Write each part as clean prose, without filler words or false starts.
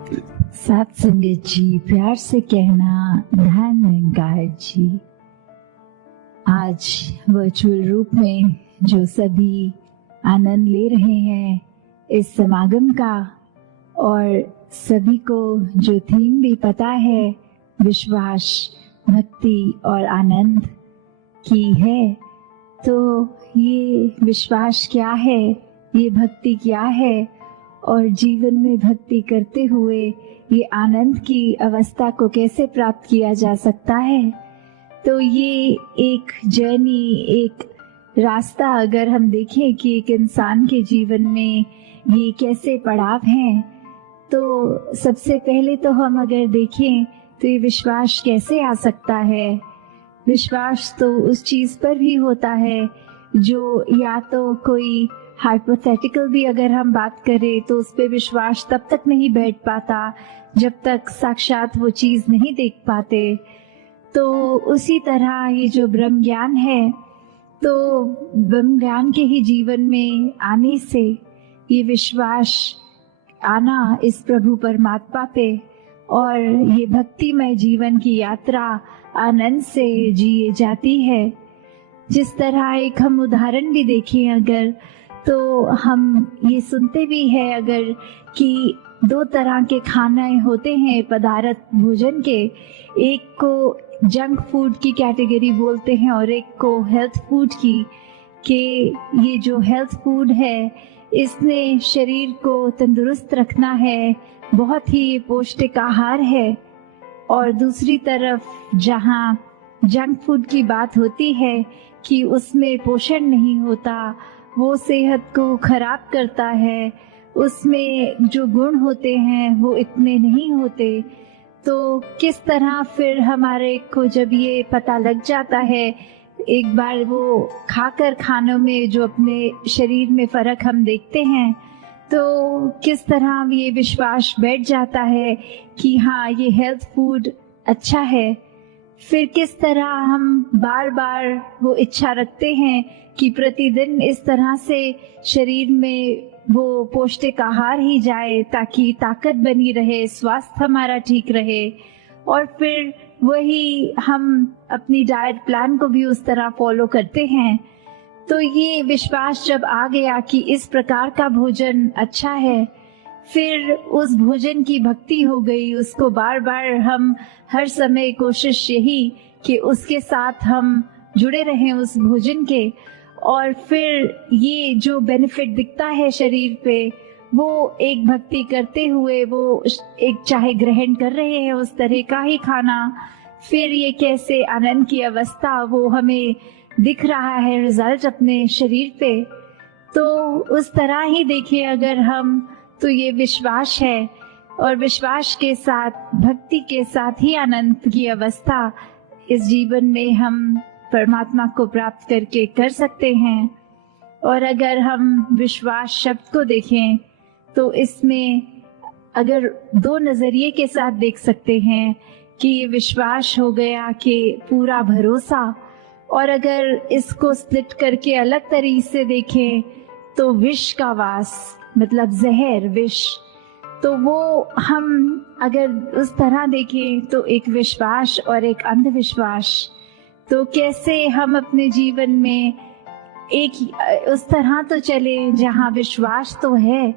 साथ संगत जी, प्यार से कहना ध्यान निरंकार जी। आज वर्चुअल रूप में जो सभी आनंद ले रहे हैं इस समागम का, और सभी को जो थीम भी पता है, विश्वास, भक्ति और आनंद की है, तो ये विश्वास क्या है, ये भक्ति क्या है, और जीवन में भक्ति करते हुए ये आनंद की अवस्था को कैसे प्राप्त किया जा सकता है। तो ये एक जर्नी, एक रास्ता अगर हम देखें कि एक इंसान के जीवन में ये कैसे पड़ाव हैं, तो सबसे पहले तो हम अगर देखें तो ये विश्वास कैसे आ सकता है। विश्वास तो उस चीज पर भी होता है जो या तो कोई हाइपोथेटिकल भी अगर हम बात करें तो उस पे विश्वास तब तक नहीं बैठ पाता जब तक साक्षात वो चीज नहीं देख पाते। तो उसी तरह ये जो ब्रह्म ज्ञान है, तो ब्रह्म ज्ञान के ही जीवन में आने से ये विश्वास आना इस प्रभु परमात्मा पे, और ये भक्तिमय जीवन की यात्रा आनंद से जिए जाती है। जिस तरह एक हम उदाहरण भी देखें अगर, तो हम ये सुनते भी हैं अगर कि दो तरह के खाने होते हैं पदार्थ भोजन के, एक को जंक फूड की कैटेगरी बोलते हैं और एक को हेल्थ फूड की, कि ये जो हेल्थ फूड है इसने शरीर को तंदुरुस्त रखना है, बहुत ही पौष्टिक आहार है। और दूसरी तरफ जहाँ जंक फूड की बात होती है कि उसमें पोषण नहीं होता, वो सेहत को खराब करता है, उसमें जो गुण होते हैं वो इतने नहीं होते। तो किस तरह फिर हमारे को जब ये पता लग जाता है, एक बार वो खाकर खानों में जो अपने शरीर में फर्क हम देखते हैं, तो किस तरह ये विश्वास बैठ जाता है कि हाँ ये हेल्थ फूड अच्छा है। फिर किस तरह हम बार बार वो इच्छा रखते हैं कि प्रतिदिन इस तरह से शरीर में वो पौष्टिक आहार ही जाए ताकि ताकत बनी रहे, स्वास्थ्य हमारा ठीक रहे। और फिर वही हम अपनी डाइट प्लान को भी उस तरह फॉलो करते हैं। तो ये विश्वास जब आ गया कि इस प्रकार का भोजन अच्छा है, फिर उस भोजन की भक्ति हो गई, उसको बार बार हम हर समय कोशिश यही कि उसके साथ हम जुड़े रहें उस भोजन के। और फिर ये जो बेनिफिट दिखता है शरीर पे, वो एक भक्ति करते हुए वो एक चाहे ग्रहण कर रहे हैं उस तरह का ही खाना, फिर ये कैसे आनंद की अवस्था वो हमें दिख रहा है रिजल्ट अपने शरीर पे। तो उस तरह ही देखिए अगर हम, तो ये विश्वास है, और विश्वास के साथ भक्ति के साथ ही आनंद की अवस्था इस जीवन में हम परमात्मा को प्राप्त करके कर सकते हैं। और अगर हम विश्वास शब्द को देखें तो इसमें अगर दो नजरिए के साथ देख सकते हैं कि ये विश्वास हो गया कि पूरा भरोसा, और अगर इसको स्प्लिट करके अलग तरीके से देखें तो विष का वास, मतलब जहर, विष। तो वो हम अगर उस तरह देखें तो एक विश्वास और एक अंधविश्वास, तो कैसे हम अपने जीवन में एक उस तरह तो चले जहाँ विश्वास तो है,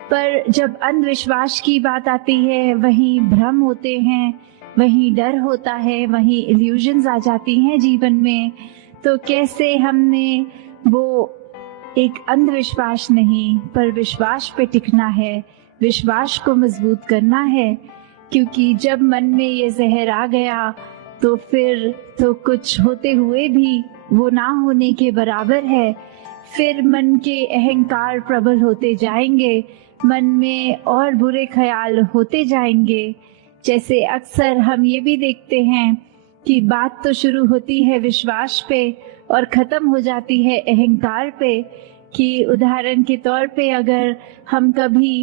पर जब अंधविश्वास की बात आती है वहीं भ्रम होते हैं, वहीं डर होता है, वहीं इल्यूजन्स आ जाती हैं जीवन में। तो कैसे हमने वो एक अंधविश्वास नहीं पर विश्वास पे टिकना है, विश्वास को मजबूत करना है। क्योंकि जब मन में ये जहर आ गया तो फिर तो कुछ होते हुए भी वो ना होने के बराबर है। फिर मन के अहंकार प्रबल होते जाएंगे, मन में और बुरे ख्याल होते जाएंगे। जैसे अक्सर हम ये भी देखते हैं कि बात तो शुरू होती है विश्वास पे और खत्म हो जाती है अहंकार पे। कि उदाहरण के तौर पे अगर हम कभी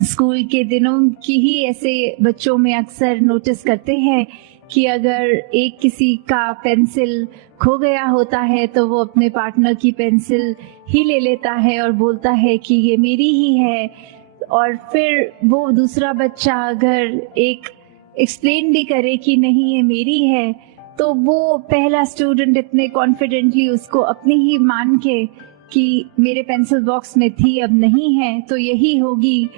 स्कूल के दिनों की ही ऐसे बच्चों में अक्सर नोटिस करते हैं कि अगर एक किसी का पेंसिल खो गया होता है तो वो अपने पार्टनर की पेंसिल ही ले लेता है और बोलता है कि ये मेरी ही है। और फिर वो दूसरा बच्चा अगर एक एक्सप्लेन भी करे कि नहीं ये मेरी है, तो वो पहला स्टूडेंट इतने कॉन्फिडेंटली उसको अपनी ही मान के कि मेरे पेंसिल बॉक्स में थी अब नहीं है तो यही होगी,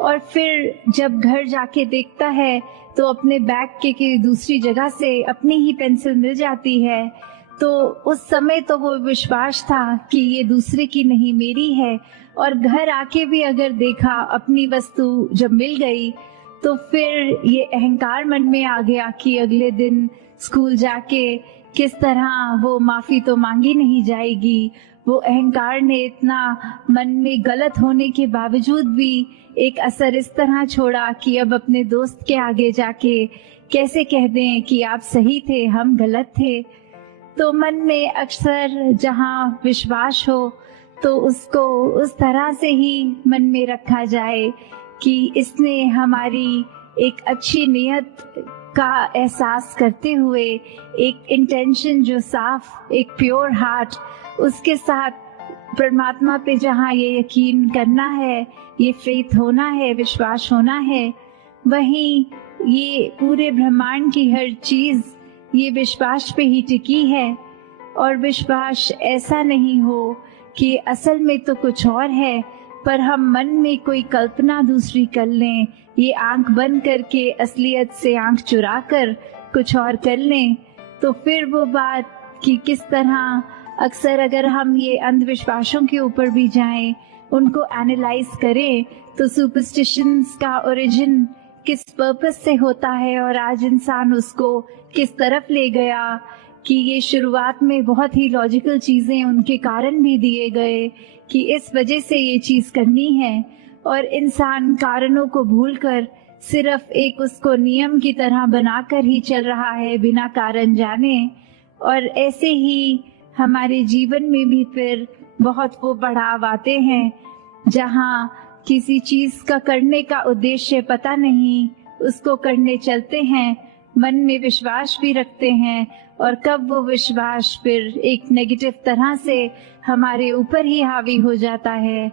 और फिर जब घर जाके देखता है तो अपने बैग के दूसरी जगह से अपनी ही पेंसिल मिल जाती है, तो उस समय तो वो विश्वास था कि ये दूसरे की नहीं मेरी है, और घर आके भी अगर देखा अपनी वस्तु जब मिल गई तो फिर ये अहंकार मन में आ गया कि अगले दिन स्कूल जाके किस तरह वो माफी तो मांगी नहीं जाएगी। वो अहंकार ने इतना मन में गलत होने के बावजूद भी एक असर इस तरह छोड़ा कि अब अपने दोस्त के आगे जाके कैसे कह दें कि आप सही थे हम गलत थे। तो मन में अक्सर जहाँ विश्वास हो तो उसको उस तरह से ही मन में रखा जाए कि इसने हमारी एक अच्छी नियत का एहसास करते हुए एक इंटेंशन जो साफ, एक प्योर हार्ट, उसके साथ परमात्मा पे जहाँ ये यकीन करना है, ये फेथ होना है, विश्वास होना है, वहीं ये पूरे ब्रह्मांड की हर चीज ये विश्वास पे ही टिकी है। और विश्वास ऐसा नहीं हो कि असल में तो कुछ और है पर हम मन में कोई कल्पना दूसरी कर लें, ये आंख बंद करके असलियत से आंख चुरा कर कुछ और कर लें, तो फिर वो बात कि किस तरह अक्सर अगर हम ये अंधविश्वासों के ऊपर भी जाएं, उनको एनालाइज करें, तो सुपरस्टिशंस का ओरिजिन किस पर्पस से होता है और आज इंसान उसको किस तरफ ले गया, कि ये शुरुआत में बहुत ही लॉजिकल चीजें उनके कारण भी दिए गए कि इस वजह से ये चीज करनी है, और इंसान कारणों को भूलकर सिर्फ एक उसको नियम की तरह बनाकर ही चल रहा है बिना कारण जाने। और ऐसे ही हमारे जीवन में भी फिर बहुत वो बढ़ाव आते हैं जहाँ किसी चीज का करने का उद्देश्य पता नहीं, उसको करने चलते हैं, मन में विश्वास भी रखते हैं, और कब वो विश्वास फिर एक नेगेटिव तरह से हमारे ऊपर ही हावी हो जाता है।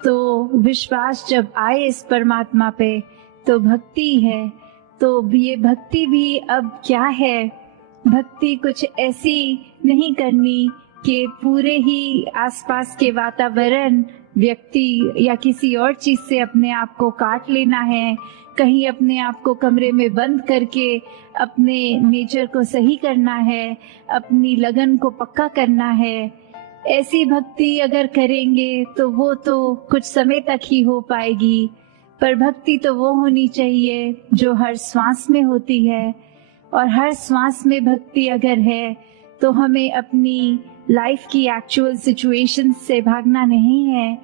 तो विश्वास जब आए इस परमात्मा पे तो भक्ति है। तो ये भक्ति भी अब क्या है, भक्ति कुछ ऐसी नहीं करनी कि पूरे ही आसपास के वातावरण, व्यक्ति या किसी और चीज से अपने आप को काट लेना है, कहीं अपने आप को कमरे में बंद करके अपने नेचर को सही करना है, अपनी लगन को पक्का करना है। ऐसी भक्ति अगर करेंगे तो वो तो कुछ समय तक ही हो पाएगी, पर भक्ति तो वो होनी चाहिए जो हर श्वास में होती है, और हर श्वास में भक्ति अगर है तो हमें अपनी लाइफ की एक्चुअल सिचुएशन से भागना नहीं है,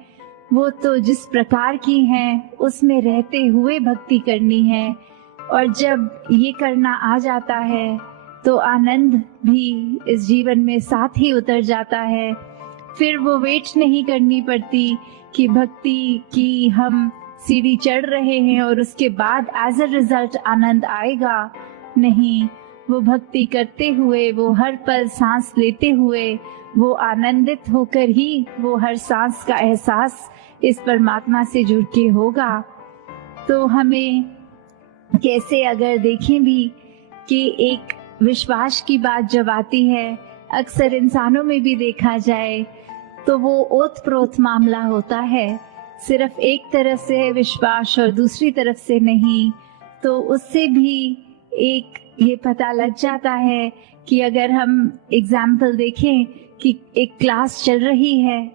वो तो जिस प्रकार की है उसमें रहते हुए भक्ति करनी है। और जब ये करना आ जाता है तो आनंद भी इस जीवन में साथ ही उतर जाता है। फिर वो वेट नहीं करनी पड़ती कि भक्ति की हम सीढ़ी चढ़ रहे हैं और उसके बाद एज अ रिजल्ट आनंद आएगा। नहीं, वो भक्ति करते हुए, वो हर पल सांस लेते हुए, वो आनंदित होकर ही वो हर सांस का एहसास इस परमात्मा से जुड़ के होगा। तो हमें कैसे अगर देखें भी कि एक विश्वास की बात जब आती है, अक्सर इंसानों में भी देखा जाए तो वो ओत प्रोत मामला होता है, सिर्फ एक तरफ से विश्वास और दूसरी तरफ से नहीं। तो उससे भी एक ये पता लग जाता है कि अगर हम एग्जाम्पल देखें कि एक क्लास चल रही है,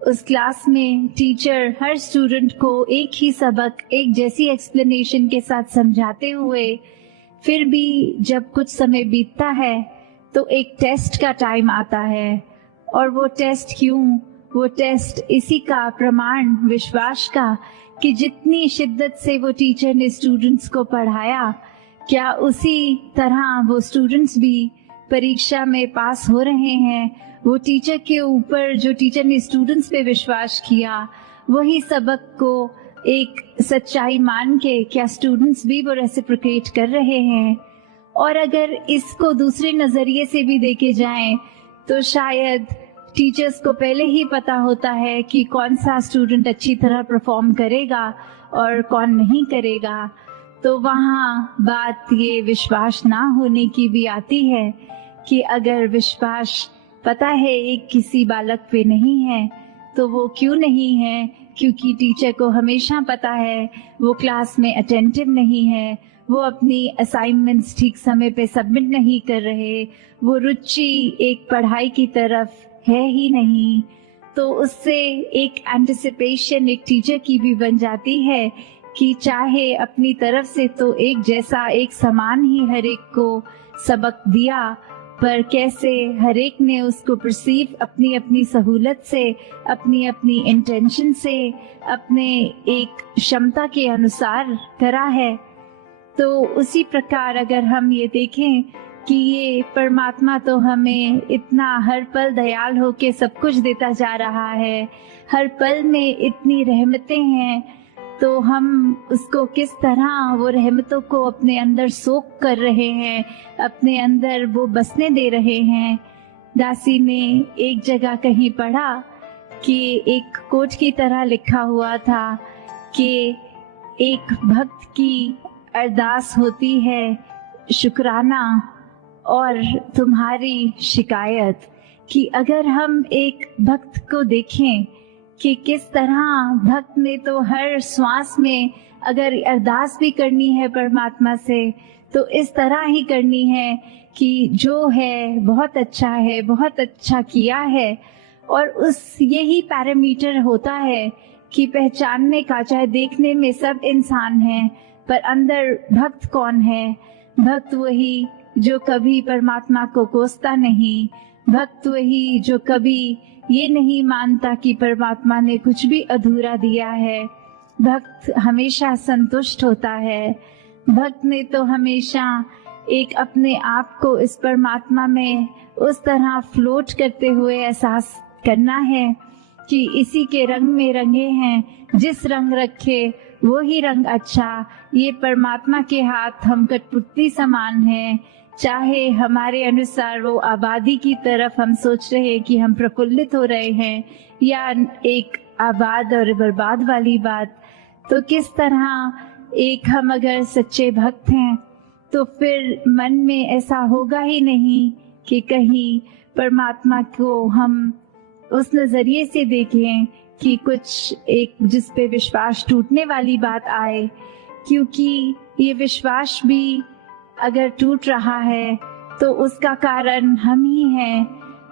उस क्लास में टीचर हर स्टूडेंट को एक ही सबक एक जैसी एक्सप्लेनेशन के साथ समझाते हुए फिर भी जब कुछ समय बीतता है तो एक टेस्ट का टाइम आता है। और वो टेस्ट क्यों? वो टेस्ट इसी का प्रमाण, विश्वास का, कि जितनी शिद्दत से वो टीचर ने स्टूडेंट्स को पढ़ाया, क्या उसी तरह वो स्टूडेंट्स भी परीक्षा में पास हो रहे हैं? वो टीचर के ऊपर, जो टीचर ने स्टूडेंट्स पे विश्वास किया, वही सबक को एक सच्चाई मान के क्या स्टूडेंट्स भी वो रेसिप्रोकेट कर रहे हैं? और अगर इसको दूसरे नजरिए से भी देखे जाएं तो शायद टीचर्स को पहले ही पता होता है कि कौन सा स्टूडेंट अच्छी तरह परफॉर्म करेगा और कौन नहीं करेगा। तो वहाँ बात ये विश्वास ना होने की भी आती है कि अगर विश्वास पता है एक किसी बालक पे नहीं है तो वो क्यों नहीं है, क्योंकि टीचर को हमेशा पता है वो क्लास में अटेंटिव नहीं है, वो अपनी असाइनमेंट्स ठीक समय पे सबमिट नहीं कर रहे, वो रुचि एक पढ़ाई की तरफ है ही नहीं। तो उससे एक एंटिसिपेशन एक टीचर की भी बन जाती है कि चाहे अपनी तरफ से तो एक जैसा एक समान ही हर एक को सबक दिया, पर कैसे हर एक ने उसको परसीव अपनी अपनी सहूलत से, अपनी अपनी इंटेंशन से, अपने एक क्षमता के अनुसार करा है। तो उसी प्रकार अगर हम ये देखें कि ये परमात्मा तो हमें इतना हर पल दयाल होके सब कुछ देता जा रहा है, हर पल में इतनी रहमतें हैं, तो हम उसको किस तरह वो रहमतों को अपने अंदर सोख कर रहे हैं, अपने अंदर वो बसने दे रहे हैं। दासी ने एक जगह कहीं पढ़ा कि एक कोट की तरह लिखा हुआ था कि एक भक्त की अरदास होती है शुक्राना और तुम्हारी शिकायत, कि अगर हम एक भक्त को देखें कि किस तरह भक्त ने तो हर श्वास में अगर अरदास भी करनी है परमात्मा से तो इस तरह ही करनी है कि जो है बहुत अच्छा है, बहुत अच्छा किया है। और उस यही पैरामीटर होता है कि पहचानने का, चाहे देखने में सब इंसान हैं पर अंदर भक्त कौन है। भक्त वही जो कभी परमात्मा को कोसता नहीं, भक्त वही जो कभी ये नहीं मानता कि परमात्मा ने कुछ भी अधूरा दिया है। भक्त हमेशा संतुष्ट होता है। भक्त ने तो हमेशा एक अपने आप को इस परमात्मा में उस तरह फ्लोट करते हुए एहसास करना है कि इसी के रंग में रंगे हैं, जिस रंग रखे वो ही रंग अच्छा। ये परमात्मा के हाथ हम कठपुतली समान हैं, चाहे हमारे अनुसार वो आबादी की तरफ हम सोच रहे हैं कि हम प्रफुल्लित हो रहे हैं या एक आबाद और बर्बाद वाली बात। तो किस तरह एक हम अगर सच्चे भक्त हैं तो फिर मन में ऐसा होगा ही नहीं कि कहीं परमात्मा को हम उस नजरिए से देखें कि कुछ एक जिस पे विश्वास टूटने वाली बात आए, क्योंकि ये विश्वास भी अगर टूट रहा है तो उसका कारण हम ही हैं।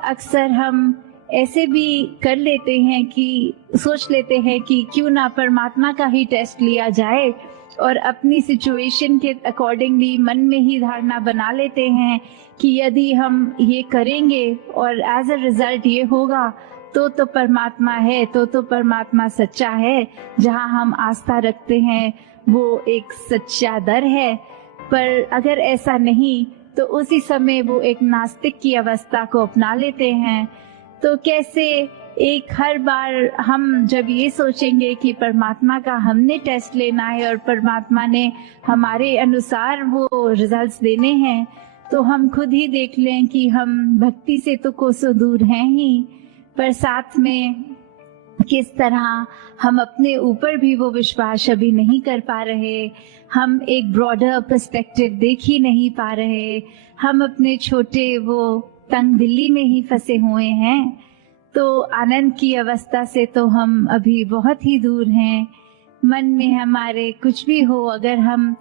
अक्सर हम ऐसे भी कर लेते हैं कि सोच लेते हैं कि क्यों ना परमात्मा का ही टेस्ट लिया जाए और अपनी सिचुएशन के अकॉर्डिंगली मन में ही धारणा बना लेते हैं कि यदि हम ये करेंगे और एज अ रिजल्ट ये होगा तो परमात्मा है, तो परमात्मा सच्चा है। जहाँ हम आस्था रखते हैं वो एक सच्चा दर है। पर अगर ऐसा नहीं तो उसी समय वो एक नास्तिक की अवस्था को अपना लेते हैं। तो कैसे एक हर बार हम जब ये सोचेंगे कि परमात्मा का हमने टेस्ट लेना है और परमात्मा ने हमारे अनुसार वो रिजल्ट्स देने हैं, तो हम खुद ही देख लें कि हम भक्ति से तो कोसों दूर हैं ही, पर साथ में किस तरह हम अपने ऊपर भी वो विश्वास अभी नहीं कर पा रहे। हम एक ब्रॉडर पर्सपेक्टिव देख ही नहीं पा रहे। हम अपने छोटे वो तंग दिल्ली में ही फंसे हुए हैं। तो आनंद की अवस्था से तो हम अभी बहुत ही दूर हैं। मन में हमारे कुछ भी हो, अगर हम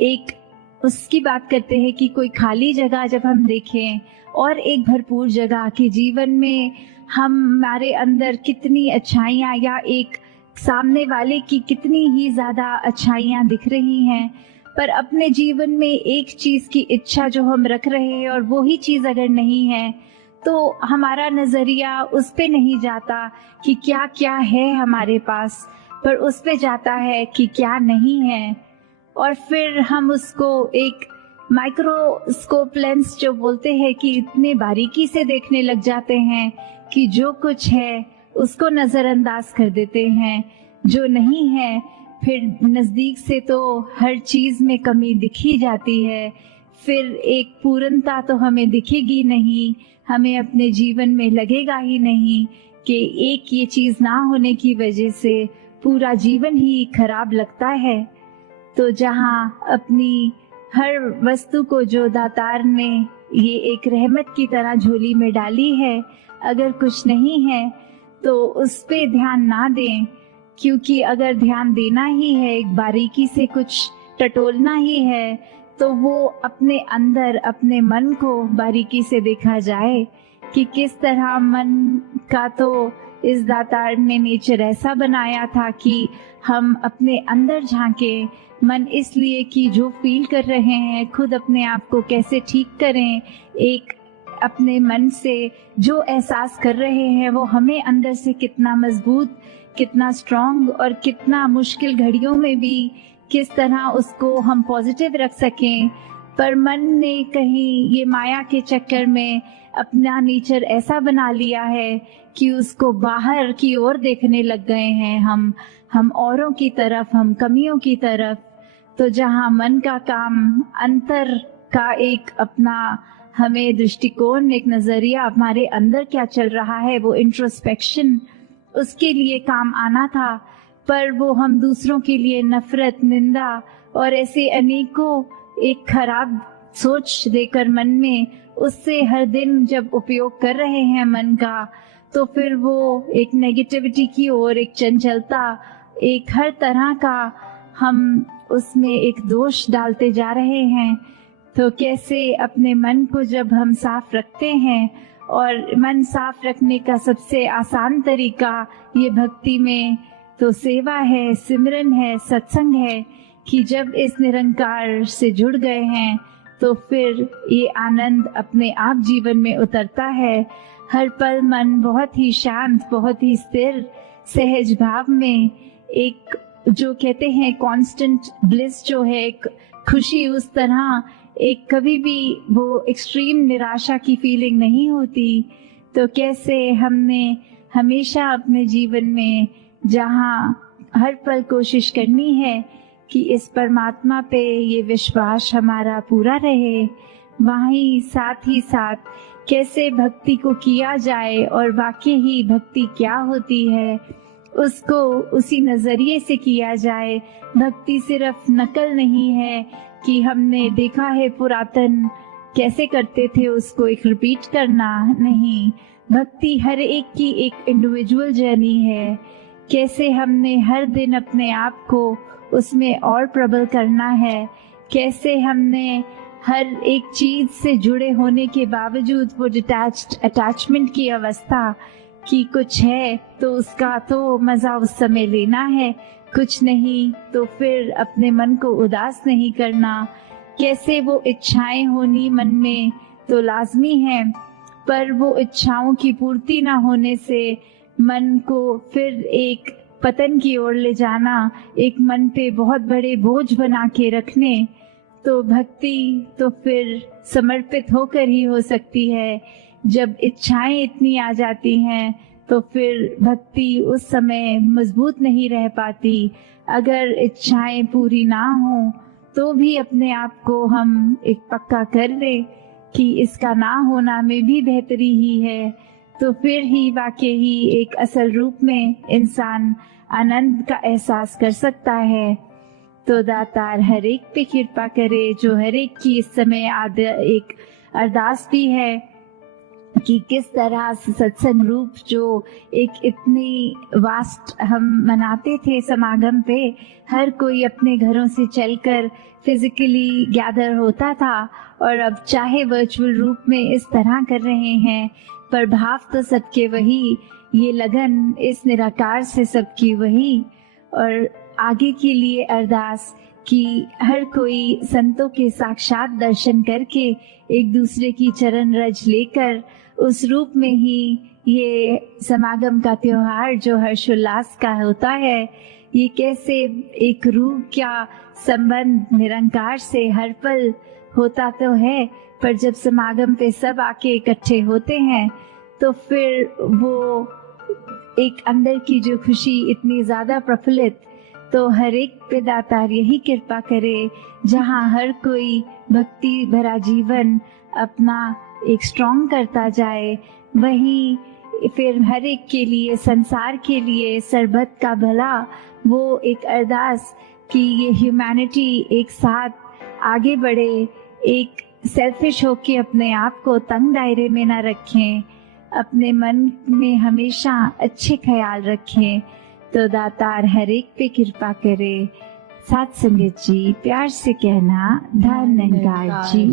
एक उसकी बात करते हैं कि कोई खाली जगह जब हम देखें और एक भरपूर जगह के जीवन में हमारे अंदर कितनी अच्छाइयाँ या एक सामने वाले की कितनी ही ज्यादा अच्छाइयाँ दिख रही हैं, पर अपने जीवन में एक चीज की इच्छा जो हम रख रहे हैं और वो ही चीज अगर नहीं है तो हमारा नजरिया उस पे नहीं जाता कि क्या क्या है हमारे पास, पर उस पे जाता है कि क्या नहीं है। और फिर हम उसको एक माइक्रोस्कोप लेंस जो बोलते हैं कि इतने बारीकी से देखने लग जाते हैं कि जो कुछ है उसको नजरअंदाज कर देते हैं, जो नहीं है फिर नजदीक से तो हर चीज में कमी दिखी जाती है। फिर एक पूर्णता तो हमें दिखेगी नहीं, हमें अपने जीवन में लगेगा ही नहीं कि एक ये चीज ना होने की वजह से पूरा जीवन ही खराब लगता है। तो जहाँ अपनी हर वस्तु को जो दातार ने ये एक रहमत की तरह झोली में डाली है, अगर कुछ नहीं है तो उस पे ध्यान ना दें, क्योंकि अगर ध्यान देना ही है, एक बारीकी से कुछ टटोलना ही है, तो वो अपने अंदर अपने मन को बारीकी से देखा जाए कि किस तरह मन का तो इस दातार ने नेचर ऐसा बनाया था कि हम अपने अंदर झांके। मन इसलिए कि जो फील कर रहे हैं खुद अपने आप को कैसे ठीक करें, एक अपने मन से जो एहसास कर रहे हैं वो हमें अंदर से कितना मजबूत, कितना स्ट्रॉन्ग और कितना मुश्किल घड़ियों में भी किस तरह उसको हम पॉजिटिव रख सकें। पर मन ने कहीं ये माया के चक्कर में अपना नेचर ऐसा बना लिया है कि उसको बाहर की ओर देखने लग गए हैं हम औरों की तरफ, हम कमियों की तरफ। तो जहाँ मन का काम अंतर का एक अपना हमें दृष्टिकोण, एक नजरिया, हमारे अंदर क्या चल रहा है वो इंट्रोस्पेक्शन, उसके लिए काम आना था, पर वो हम दूसरों के लिए नफरत, निंदा और ऐसे अनेकों एक खराब सोच देकर मन में उससे हर दिन जब उपयोग कर रहे हैं मन का, तो फिर वो एक नेगेटिविटी की ओर, एक चंचलता, एक हर तरह का हम उसमें एक दोष डालते जा रहे हैं। तो कैसे अपने मन को जब हम साफ रखते हैं, और मन साफ रखने का सबसे आसान तरीका ये भक्ति में तो सेवा है, सिमरन है, सत्संग है, कि जब इस निरंकार से जुड़ गए हैं तो फिर ये आनंद अपने आप जीवन में उतरता है। हर पल मन बहुत ही शांत, बहुत ही स्थिर, सहज भाव में, एक जो कहते हैं कांस्टेंट ब्लिस जो है, एक खुशी, उस तरह एक कभी भी वो एक्सट्रीम निराशा की फीलिंग नहीं होती। तो कैसे हमने हमेशा अपने जीवन में जहाँ हर पल कोशिश करनी है कि इस परमात्मा पे ये विश्वास हमारा पूरा रहे, वहीं साथ ही साथ कैसे भक्ति को किया जाए और वाकई ही भक्ति क्या होती है उसको उसी नजरिए से किया जाए। भक्ति सिर्फ नकल नहीं है कि हमने देखा है पुरातन कैसे करते थे उसको एक रिपीट करना, नहीं। भक्ति हर एक की एक इंडिविजुअल जर्नी है, कैसे हमने हर दिन अपने आप को उसमें और प्रबल करना है, कैसे हमने हर एक चीज से जुड़े होने के बावजूद वो डिटैच्ड अटैचमेंट की अवस्था कि कुछ है तो उसका तो मजा उस समय लेना है, कुछ नहीं तो फिर अपने मन को उदास नहीं करना। कैसे वो इच्छाएं होनी मन में तो लाजमी है, पर वो इच्छाओं की पूर्ति ना होने से मन को फिर एक पतन की ओर ले जाना, एक मन पे बहुत बड़े बोझ बना के रखने। तो भक्ति तो फिर समर्पित होकर ही हो सकती है। जब इच्छाएं इतनी आ जाती हैं तो फिर भक्ति उस समय मजबूत नहीं रह पाती। अगर इच्छाएं पूरी ना हो तो भी अपने आप को हम एक पक्का कर ले कि इसका ना होना में भी बेहतरी ही है, तो फिर ही वाकई ही एक असल रूप में इंसान आनंद का एहसास कर सकता है। तो दातार हर एक पे कृपा करे, जो हर एक की इस समय एक अरदास भी है कि किस तरह से सत्संग रूप जो एक इतनी वास्ट हम मनाते थे समागम पे, हर कोई अपने घरों से चलकर फिजिकली गैदर होता था, और अब चाहे वर्चुअल रूप में इस तरह कर रहे हैं, पर भाव तो सबके वही, ये लगन इस निराकार से सबकी वही। और आगे के लिए अरदास कि हर कोई संतों के साक्षात दर्शन करके एक दूसरे की चरण रज लेकर उस रूप में ही ये समागम का त्योहार जो हर्षोल्लास का होता है, ये कैसे एक रूह का संबंध निरंकार से हर पल होता तो है, पर जब समागम पे सब आके इकट्ठे होते हैं तो फिर वो एक अंदर की जो खुशी इतनी ज्यादा प्रफुल्लित तो हर एक पे दातार यही कृपा करे, जहाँ हर कोई भक्ति भरा जीवन अपना एक स्ट्रॉन्ग करता जाए, वहीं फिर हर एक के लिए, संसार के लिए, सर्बत का भला, वो एक अरदास कि ये ह्यूमैनिटी एक साथ आगे बढ़े, एक सेल्फिश होके अपने आप को तंग दायरे में ना रखें, अपने मन में हमेशा अच्छे ख्याल रखें। तो दातार हर एक पे कृपा करे। साथ संगत जी, प्यार से कहना, धन निरंकार जी।